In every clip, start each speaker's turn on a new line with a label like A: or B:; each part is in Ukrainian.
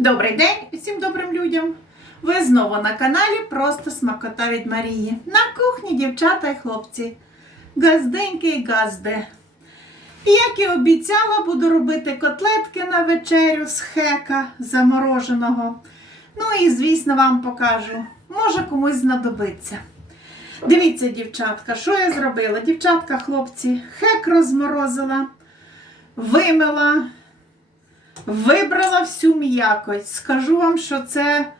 A: Добрий день усім добрим людям! Ви знову на каналі Просто Смакота від Марії. На кухні дівчата і хлопці. Газденьки і газди. І як і обіцяла, буду робити котлетки на вечерю з хека замороженого. Ну і, звісно, вам покажу. Може комусь знадобиться. Дивіться, дівчатка, що я зробила? Дівчатка, хлопці, хек розморозила, вимила. Вибрала всю м'якость. Скажу вам, що це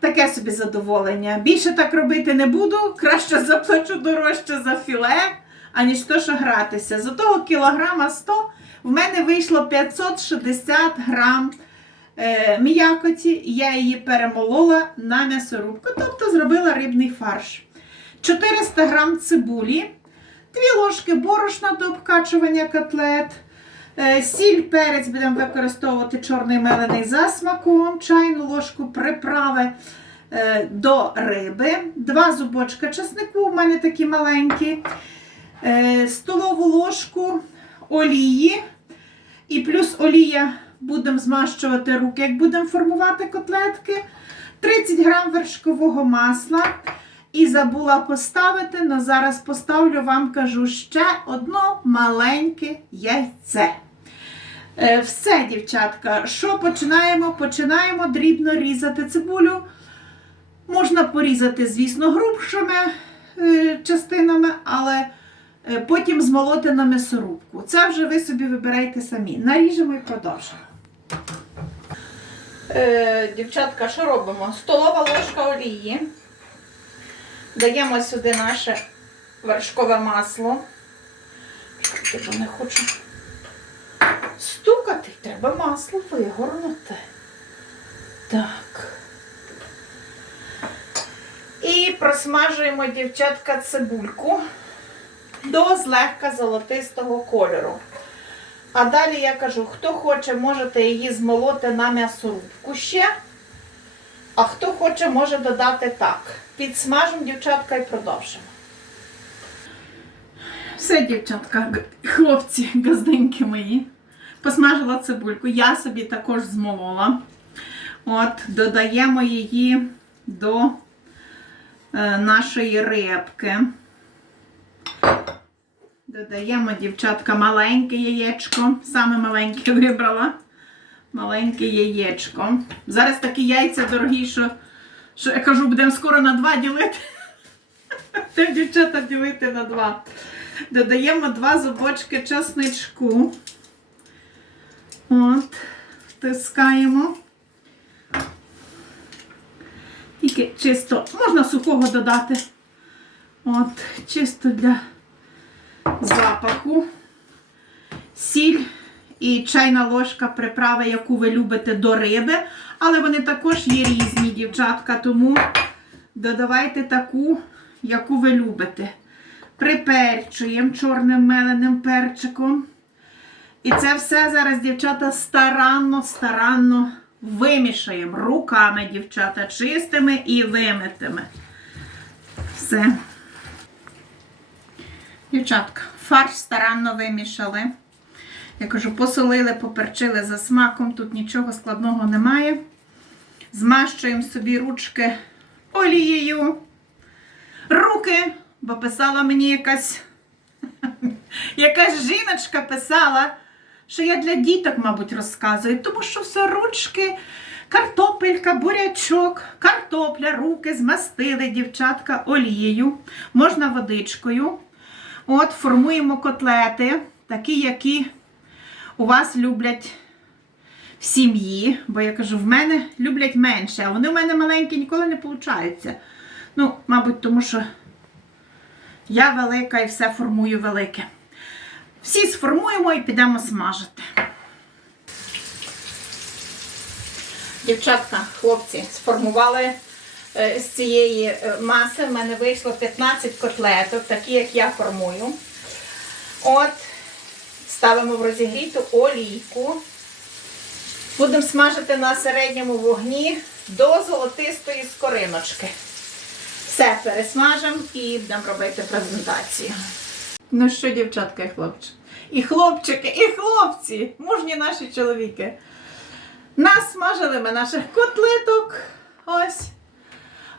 A: таке собі задоволення. Більше так робити не буду. Краще заплачу дорожче за філе, аніж то, що гратися. З того кілограма 100 в мене вийшло 560 грам е, м'якоті, я її перемолола на м'ясорубку, тобто зробила рибний фарш. 400 грам цибулі, 2 ложки борошна до обкачування котлет. Е, Сіль, перець будемо використовувати чорний мелений за смаком, чайну ложку приправи е, до риби, два зубочка чеснику, у мене такі маленькі, е, столову ложку олії. І плюс олія будемо змащувати руки, як будемо формувати котлетки. 30 грам вершкового масла. І забула поставити, але зараз поставлю вам кажу ще одно маленьке яйце. Е, все, дівчатка, що починаємо? Починаємо дрібно різати цибулю. Можна порізати, звісно, грубшими е, частинами, але е, потім змолоти на м'ясорубку. Це вже ви собі вибирайте самі. Наріжемо і продовжимо. Дівчатка, що робимо? Столова ложка олії. Даємо сюди наше вершкове масло. Бо не хочу стукати, треба масло вигорнути. Так. І просмажуємо, дівчатка, цибульку до злегка золотистого кольору. А далі я кажу, хто хоче, можете її змолоти на м'ясорубку ще. А хто хоче, може додати так. Підсмажимо, дівчатка, і продовжимо. Все, дівчатка, хлопці, газденьки мої. Посмажила цибульку. Я собі також змолола. От, додаємо її до е, нашої рибки. Додаємо, дівчатка, маленьке яєчко. Саме маленьке вибрала. Маленьке яєчко. Зараз такі яйця дорогі, що, що я кажу, будемо скоро на два ділити. Те дівчата ділити на два. Додаємо два зубочки чесничку. От, втискаємо. Тільки чисто, можна сухого додати. От, чисто для запаху. Сіль і чайна ложка приправи, яку ви любите до риби. Але вони також є різні, дівчатка, тому додавайте таку, яку ви любите. Приперчуємо чорним меленим перчиком. І це все зараз, дівчата, старанно, старанно вимішаємо руками, дівчата, чистими і вимитими. Все. Дівчатка, фарш старанно вимішали. Я кажу, посолили, поперчили за смаком, тут нічого складного немає. Змащуємо собі ручки олією. Руки, бо писала мені якась, якась жіночка писала, що я для діток, мабуть, розказую, тому що все ручки, картопелька, бурячок, картопля, руки змастили, дівчатка, олією, можна водичкою. От, формуємо котлети, такі, які у вас люблять в сім'ї. Бо я кажу, в мене люблять менше, а вони в мене маленькі ніколи не получаються. Ну, мабуть, тому що я велика і все формую велике. Всі сформуємо і підемо смажити. Дівчатка, хлопці, сформували е, з цієї е, маси. В мене вийшло 15 котлеток, такі, як я формую. От, ставимо в розігріту олійку. Будемо смажити на середньому вогні до золотистої скориночки. Все пересмажемо і будемо робити презентацію. Ну що, дівчатка і хлопчики? І хлопчики, і хлопці, мужні наші чоловіки. Насмажили ми наших котлеток. Ось.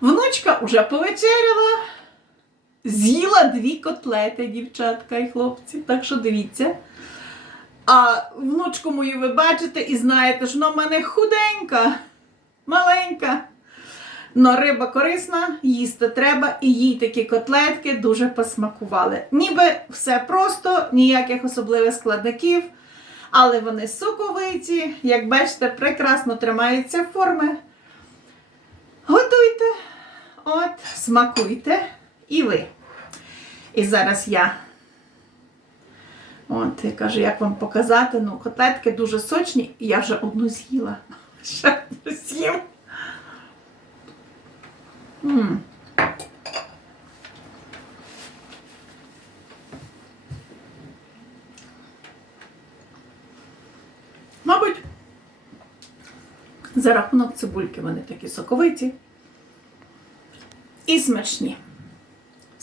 A: Внучка уже повечеряла. З'їла дві котлети, дівчатка і хлопці. Так що дивіться. А внучку мою ви бачите і знаєте, що вона в мене худенька, маленька. Но риба корисна, їсти треба, і їй такі котлетки дуже посмакували. Ніби все просто, ніяких особливих складників, але вони соковиті, як бачите, прекрасно тримаються форми. Готуйте, от, смакуйте і ви. І зараз я. От, я кажу, як вам показати, ну, котлетки дуже сочні, і я вже одну з'їла. Ще одну з'їм. Мабуть, за рахунок цибульки вони такі соковиті і смачні.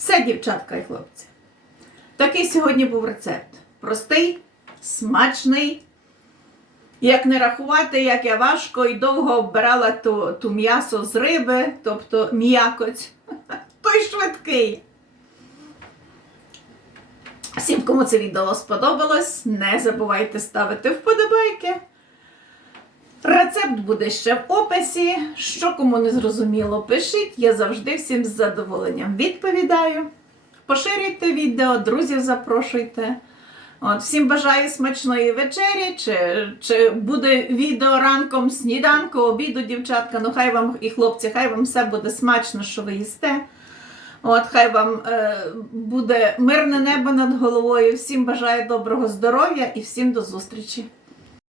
A: Все, дівчатка і хлопці. Такий сьогодні був рецепт. Простий, смачний. Як не рахувати, як я важко і довго оббирала ту, ту м'ясо з риби, тобто м'якоть, той швидкий. Всім, кому це відео сподобалось, не забувайте ставити вподобайки. Рецепт буде ще в описі. Що кому не зрозуміло, пишіть. Я завжди всім з задоволенням відповідаю. Поширюйте відео, друзів запрошуйте. От, всім бажаю смачної вечері, чи, чи буде відео ранком, сніданку, обіду, дівчатка. Ну, хай вам і хлопці, хай вам все буде смачно, що ви їсте. От, хай вам е, буде мирне небо над головою. Всім бажаю доброго здоров'я і всім до зустрічі!